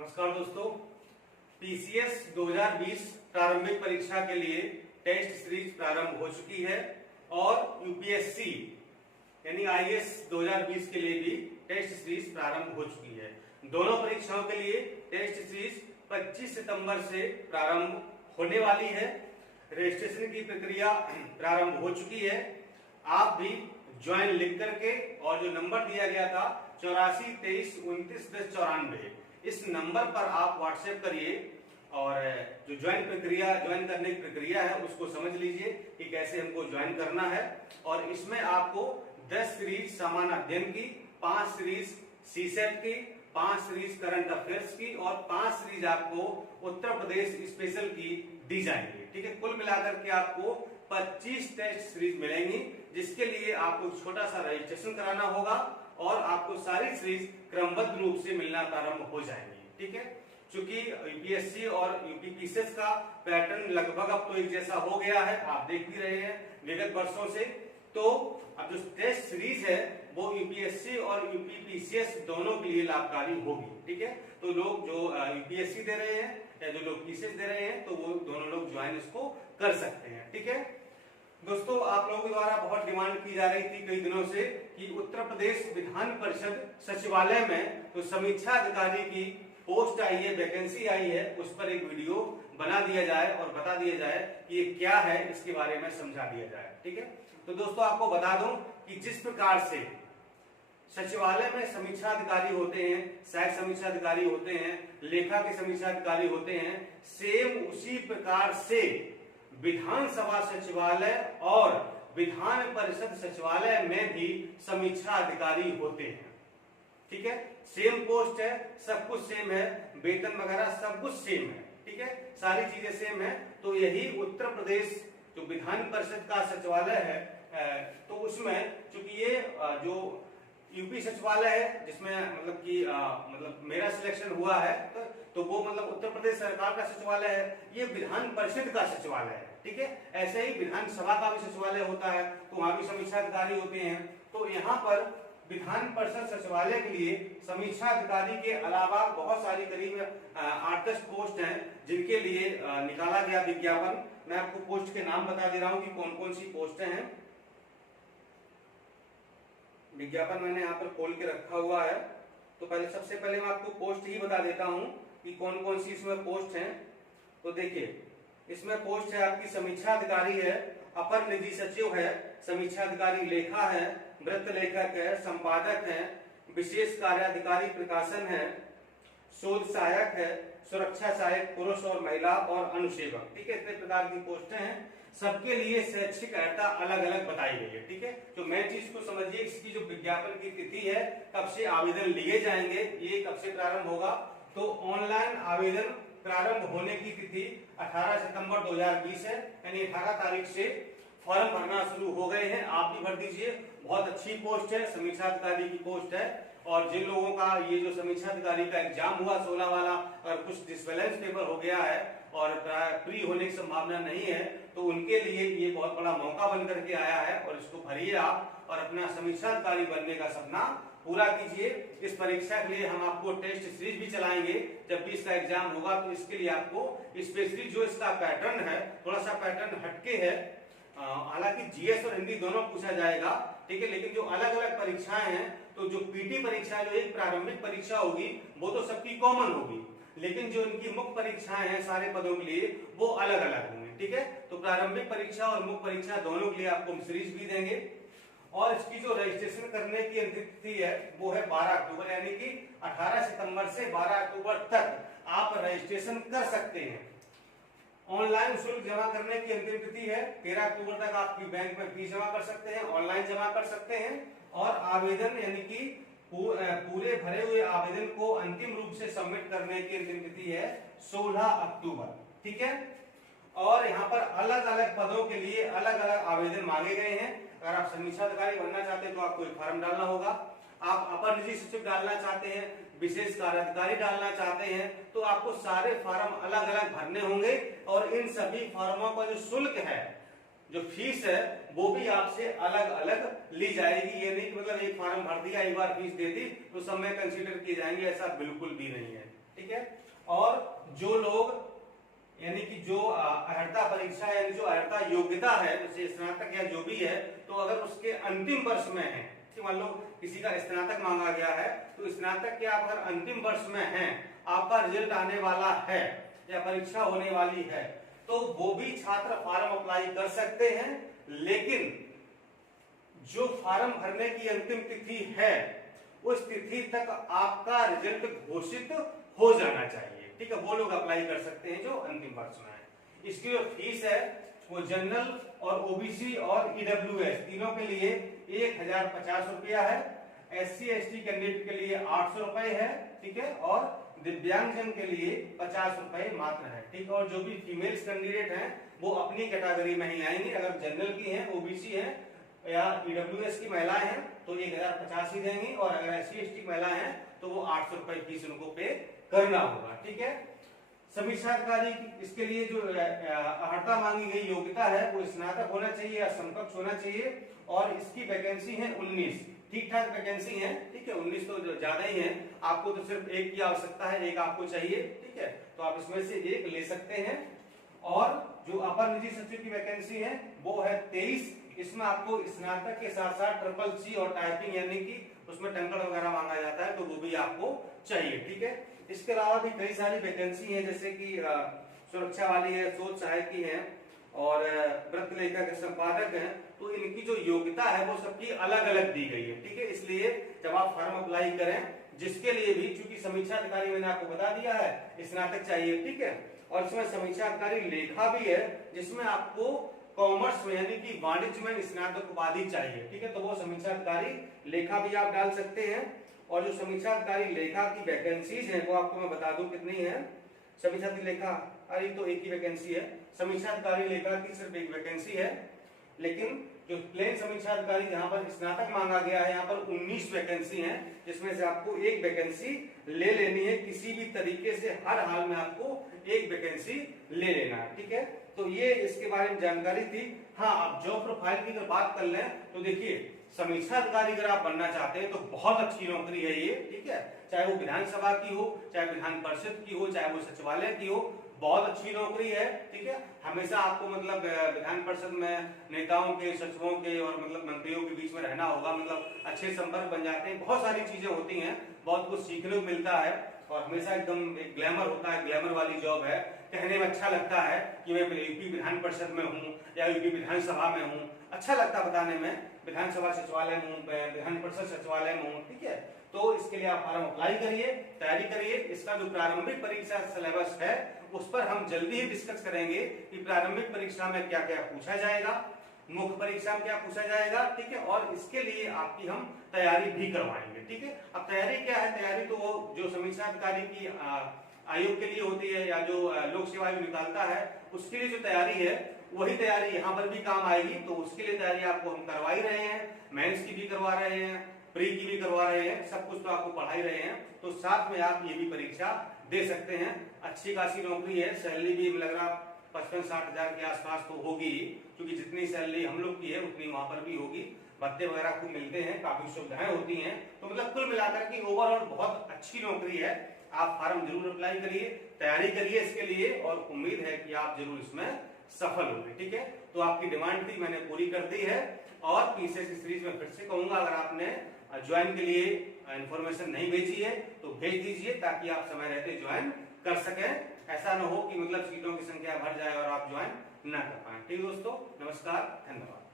नमस्कार दोस्तों, पीसीएस 2020 प्रारंभिक परीक्षा के लिए टेस्ट सीरीज प्रारंभ हो चुकी है और यूपीएससी यानी आईएएस 2020 के लिए भी टेस्ट सीरीज प्रारंभ हो चुकी है। दोनों परीक्षाओं के लिए टेस्ट सीरीज 25 सितंबर से प्रारंभ होने वाली है। रजिस्ट्रेशन की प्रक्रिया प्रारंभ हो चुकी है। आप भी ज्वाइन लिख करके और जो नंबर दिया गया था 8423291094 इस नंबर पर आप व्हाट्सएप करिए और जो ज्वाइन करने की प्रक्रिया है उसको समझ लीजिए कि कैसे हमको ज्वाइन करना है। और इसमें आपको 10 सीरीज सामान्य अध्ययन की, 5 सीरीज सीसेट की, 5 सीरीज करंट अफेयर्स की और 5 सीरीज आपको उत्तर प्रदेश स्पेशल की दी जाएंगी। ठीक है, कुल मिलाकर के आपको 25 टेस्ट सीरीज मिलेंगी, जिसके लिए आपको छोटा सा रजिस्ट्रेशन कराना होगा और आपको सारी सीरीज क्रमबद्ध रूप से मिलना प्रारंभ हो जाएंगी। ठीक है, चूंकि यूपीएससी और यूपी पीसीएस का पैटर्न लगभग अब तो एक जैसा हो गया है, आप देख भी रहे हैं विगत वर्षों से। तो अब जो टेस्ट सीरीज है वो यूपीएससी और यूपी पीसीएस दोनों के लिए लाभकारी होगी। ठीक है, तो लोग जो यूपीएससी दे रहे हैं या जो लोग पीसीएस दे रहे हैं तो वो दोनों लोग ज्वाइन इसको कर सकते हैं। ठीक है दोस्तों, आप लोगों द्वारा बहुत डिमांड की जा रही थी कई दिनों से कि उत्तर प्रदेश विधान परिषद सचिवालय में तो समीक्षा अधिकारी की पोस्ट आई है, वैकेंसी आई है, उस पर एक वीडियो बना दिया जाए और बता दिया जाए कि ये क्या है, इसके बारे में समझा दिया जाए। ठीक है, तो दोस्तों आपको बता दूं कि जिस प्रकार से सचिवालय में समीक्षा अधिकारी होते हैं, सहायक समीक्षा अधिकारी होते हैं, लेखा के समीक्षा अधिकारी होते हैं, सेम उसी प्रकार से विधानसभा सचिवालय और विधान परिषद सचिवालय में भी समीक्षा अधिकारी होते हैं। ठीक है, सेम पोस्ट है, सब कुछ सेम है, वेतन वगैरह सब कुछ सेम है। ठीक है, सारी चीजें सेम है। तो यही उत्तर प्रदेश जो विधान परिषद का सचिवालय है तो उसमें चूंकि ये जो यूपी सचिवालय है जिसमें मतलब मेरा सिलेक्शन हुआ है तो वो मतलब उत्तर प्रदेश सरकार का सचिवालय है, ये विधान परिषद का सचिवालय है। ठीक है, ऐसे ही विधानसभा का भी सचिवालय होता है तो वहां भी समीक्षा अधिकारी होते हैं। तो यहाँ पर विधान परिषद सचिवालय के लिए समीक्षा अधिकारी के अलावा बहुत सारी करीब 8-10 पोस्ट हैं जिनके लिए निकाला गया विज्ञापन। मैं आपको पोस्ट के नाम बता दे रहा हूं कि कौन कौन सी पोस्टें हैं। विज्ञापन मैंने यहाँ पर खोल के रखा हुआ है, तो सबसे पहले मैं आपको पोस्ट ही बता देता हूं कि कौन कौन सी इसमें पोस्ट हैं। तो देखिए, इसमें पोस्ट है आपकी समीक्षा अधिकारी है, अपर निधि सचिव है, समीक्षा अधिकारी लेखा है, वृत्त लेखक है, संपादक है, विशेष कार्याधिकारी प्रकाशन है, शोध सहायक है, सुरक्षा सहायक पुरुष और महिला और अनुसेवक। ठीक है, इतने प्रकार की पोस्टें हैं। सबके लिए शैक्षिक अर्हता अलग अलग बताई गई है। ठीक है, तो मैं चीज को समझिए, इसकी जो विज्ञापन की तिथि है, कब से आवेदन लिए जाएंगे, ये कब से प्रारंभ होगा। तो ऑनलाइन आवेदन प्रारंभ होने की तिथि 18 सितंबर 2020 है, यानी 18 तारीख से फॉर्म भरना शुरू हो गए हैं। आप भी भर दीजिए, बहुत अच्छी पोस्ट है, समीक्षा अधिकारी की पोस्ट है। और जिन लोगों का ये जो समीक्षा अधिकारी का एग्जाम हुआ 16 वाला, अगर कुछ डिसबैलेंस पेपर हो गया है और प्री होने की संभावना नहीं है तो उनके लिए ये बहुत बड़ा मौका बन करके आया है और इसको भरिए आप और अपना समीक्षा अधिकारी बनने का सपना पूरा कीजिए। इस परीक्षा के लिए हम आपको टेस्ट सीरीज भी चलाएंगे जब भी इसका एग्जाम होगा, तो इसके लिए आपको स्पेशली जो इसका पैटर्न है, थोड़ा सा पैटर्न हटके है। हालांकि जीएस और हिंदी दोनों पूछा जाएगा, ठीक है, लेकिन जो अलग अलग परीक्षाएं हैं, तो जो पीटी परीक्षा जो एक प्रारंभिक परीक्षा होगी वो तो सबकी कॉमन होगी, लेकिन जो इनकी मुख्य परीक्षाएं हैं सारे पदों के लिए वो अलग अलग होंगी। ठीक है, तो प्रारंभिक परीक्षा और मुख्य परीक्षा दोनों के लिए आपको सीरीज भी देंगे। और इसकी जो रजिस्ट्रेशन करने की अंतिम तिथि है वो है 12 अक्टूबर, यानी कि 18 सितंबर से 12 अक्टूबर तक आप रजिस्ट्रेशन कर सकते हैं। ऑनलाइन शुल्क जमा करने की अंतिम तिथि है 13 अक्टूबर तक। आपकी बैंक में फीस जमा कर सकते हैं, ऑनलाइन जमा कर सकते हैं। और आवेदन यानी कि पूरे भरे हुए आवेदन को अंतिम रूप से सबमिट करने की अंतिम तिथि है 16 अक्टूबर। ठीक है, और यहाँ पर अलग अलग पदों के लिए अलग अलग आवेदन मांगे गए हैं। अगर आप समीक्षा अधिकारी बनना चाहते हैं तो आपको एक फॉर्म डालना होगा। आप अपर निधि सचिव डालना चाहते हैं, विशेष कार्याधिकारी डालना चाहते हैं, तो आपको सारे फॉर्म अलग अलग भरने होंगे। और इन सभी फॉर्मों का जो शुल्क है, जो फीस है, वो भी आपसे अलग अलग ली जाएगी। ये नहीं कि मतलब एक फॉर्म भर दिया, एक बार फीस दे दी तो सब में कंसीडर किए जाएंगे, ऐसा बिल्कुल भी नहीं है। ठीक है। और जो लोग यानी कि जो अर्हता परीक्षा यानी जो अर्हता योग्यता है, जैसे स्नातक या जो भी है, तो अगर उसके अंतिम वर्ष में है, मान लो किसी का स्नातक मांगा गया है, तो स्नातक के आप अगर अंतिम वर्ष में हैं, आपका रिजल्ट आने वाला है या परीक्षा होने वाली है, तो वो भी छात्र फॉर्म अप्लाई कर सकते हैं। लेकिन जो फॉर्म भरने की अंतिम तिथि है, उस तिथि तक आपका रिजल्ट घोषित हो जाना चाहिए, ठीक है। वो लोग अप्लाई कर सकते हैं जो अंतिम वर्ष में है। इसकी जो फीस है वो जनरल और ओबीसी और ईडब्ल्यूएस तीनों के लिए 1050 रुपया है। SC ST कैंडिडेट के लिए 800 रुपए है, ठीक है। और दिव्यांगजन के लिए 50 रुपए मात्र है, ठीक है। और जो भी फीमेल्स कैंडिडेट हैं वो अपनी कैटेगरी में ही आएंगे। अगर जनरल की हैं, ओबीसी है या ईडब्ल्यूएस की महिलाएं हैं तो 1050 ही देंगी, और अगर SC ST महिलाएं हैं तो वो 800 रुपए फीस उनको पे करना होगा, ठीक है। समीक्षा अधिकारी इसके लिए जो अर्हता मांगी गई योग्यता है वो स्नातक होना चाहिए या समकक्ष होना चाहिए, और इसकी वैकेंसी है 19, ठीक ठाक वैकेंसी है, ठीक है। 19 तो ज्यादा ही है, आपको तो सिर्फ एक की आवश्यकता है, एक आपको चाहिए, ठीक है। तो आप इसमें से एक ले सकते हैं। और जो अपर निजी सचिव की वैकेंसी है वो है 23, इसमें आपको स्नातक के साथ साथ CCC और टाइपिंग यानी कि उसमें टंकण वगैरह मांगा जाता है, तो वो भी आपको चाहिए, ठीक है। इसके अलावा भी कई सारी वैकेंसी है, जैसे कि सुरक्षा वाली है, शोध सहायकी है, और वृत्त लेखक संपादक है। तो इनकी जो योग्यता है वो सबकी अलग अलग दी गई है, ठीक है। इसलिए जब आप फॉर्म अप्लाई करें, जिसके लिए भी, चूंकि समीक्षा अधिकारी मैंने आपको बता दिया है स्नातक चाहिए, ठीक है। और इसमें समीक्षा अधिकारी लेखा भी है, जिसमें आपको कॉमर्स में यानी कि वाणिज्य में स्नातक उपाधि चाहिए, ठीक है। तो वो समीक्षा अधिकारी लेखा भी आप डाल सकते हैं। और जो समीक्षा अधिकारी लेखा की वैकेंसीज है वो आपको मैं बता दूं कितनी है। समीक्षा अधिकारी लेखा, अरे तो एक ही वैकेंसी है। समीक्षा अधिकारी लेखा की सिर्फ एक वैकेंसी है, लेकिन जो प्लेन समीक्षा अधिकारी जहां पर स्नातक मांगा गया है, यहाँ पर 19 वैकेंसी है, जिसमें से आपको एक वैकेंसी ले लेनी है। किसी भी तरीके से हर हाल में आपको एक वैकेंसी ले लेना है, ठीक है। तो ये इसके बारे में जानकारी थी। हाँ, अब जॉब प्रोफाइल की अगर बात कर लें तो देखिए, समीक्षा अधिकारी अगर आप बनना चाहते हैं तो बहुत अच्छी नौकरी है ये, ठीक है। चाहे वो विधानसभा की हो, चाहे विधान परिषद की हो, चाहे वो सचिवालय की हो, बहुत अच्छी नौकरी है, ठीक है। हमेशा आपको मतलब विधान परिषद में नेताओं के, सचिवों के और मतलब मंत्रियों के बीच में रहना होगा, मतलब अच्छे संपर्क बन जाते हैं, बहुत सारी चीजें होती हैं, बहुत कुछ सीखने को मिलता है, और हमेशा एकदम एक ग्लैमर होता है, ग्लैमर वाली जॉब है। कहने में अच्छा लगता है कि मैं यूपी विधान परिषद में हूँ या यूपी विधानसभा में हूँ, अच्छा लगता है बताने में, विधानसभा सचिवालय में हूँ, विधान परिषद सचिवालय में हूँ, ठीक है। तो इसके लिए आप फॉर्म अप्लाई करिए, तैयारी करिए। इसका जो प्रारंभिक परीक्षा सिलेबस है उस पर हम जल्दी ही डिस्कस करेंगे कि प्रारंभिक परीक्षा में क्या क्या पूछा जाएगा, मुख्य परीक्षा में क्या पूछा जाएगा, ठीक है। और इसके लिए आपकी हम तैयारी भी करवाएंगे, ठीक है। अब तैयारी क्या है? तैयारी तो वो जो समीक्षा अधिकारी की आयोग के लिए होती है या जो लोक सेवा आयोग निकालता है, उसके लिए जो तैयारी है वही तैयारी यहाँ पर भी काम आएगी। तो उसके लिए तैयारी आपको हम करवा ही रहे हैं, मेंस की भी करवा रहे हैं, प्री की भी करवा रहे हैं, सब कुछ तो आपको पढ़ा ही रहे हैं। तो साथ में आप ये भी परीक्षा दे सकते हैं। अच्छी खासी नौकरी है, सैलरी भी लग रहा 55-60 हजार के आसपास तो होगी, क्योंकि जितनी सैलरी हम लोग की है उतनी वहां पर भी होगी। भत्ते वगैरह खूब मिलते हैं, काफी सुविधाएं होती हैं। तो मतलब कुल मिलाकर के ओवरऑल बहुत अच्छी नौकरी है। आप फॉर्म जरूर अप्लाई करिए, तैयारी करिए इसके लिए, और उम्मीद है कि आप जरूर इसमें सफल होंगे, ठीक है। तो आपकी डिमांड थी, मैंने पूरी कर दी है। और पीसीएस की सीरीज में फिर से कहूंगा, अगर आपने ज्वाइन के लिए इंफॉर्मेशन नहीं भेजी है तो भेज दीजिए, ताकि आप समय रहते ज्वाइन कर सकें। ऐसा ना हो कि मतलब सीटों की संख्या बढ़ जाए और आप ज्वाइन ना कर पाए। ठीक दोस्तों, नमस्कार, धन्यवाद।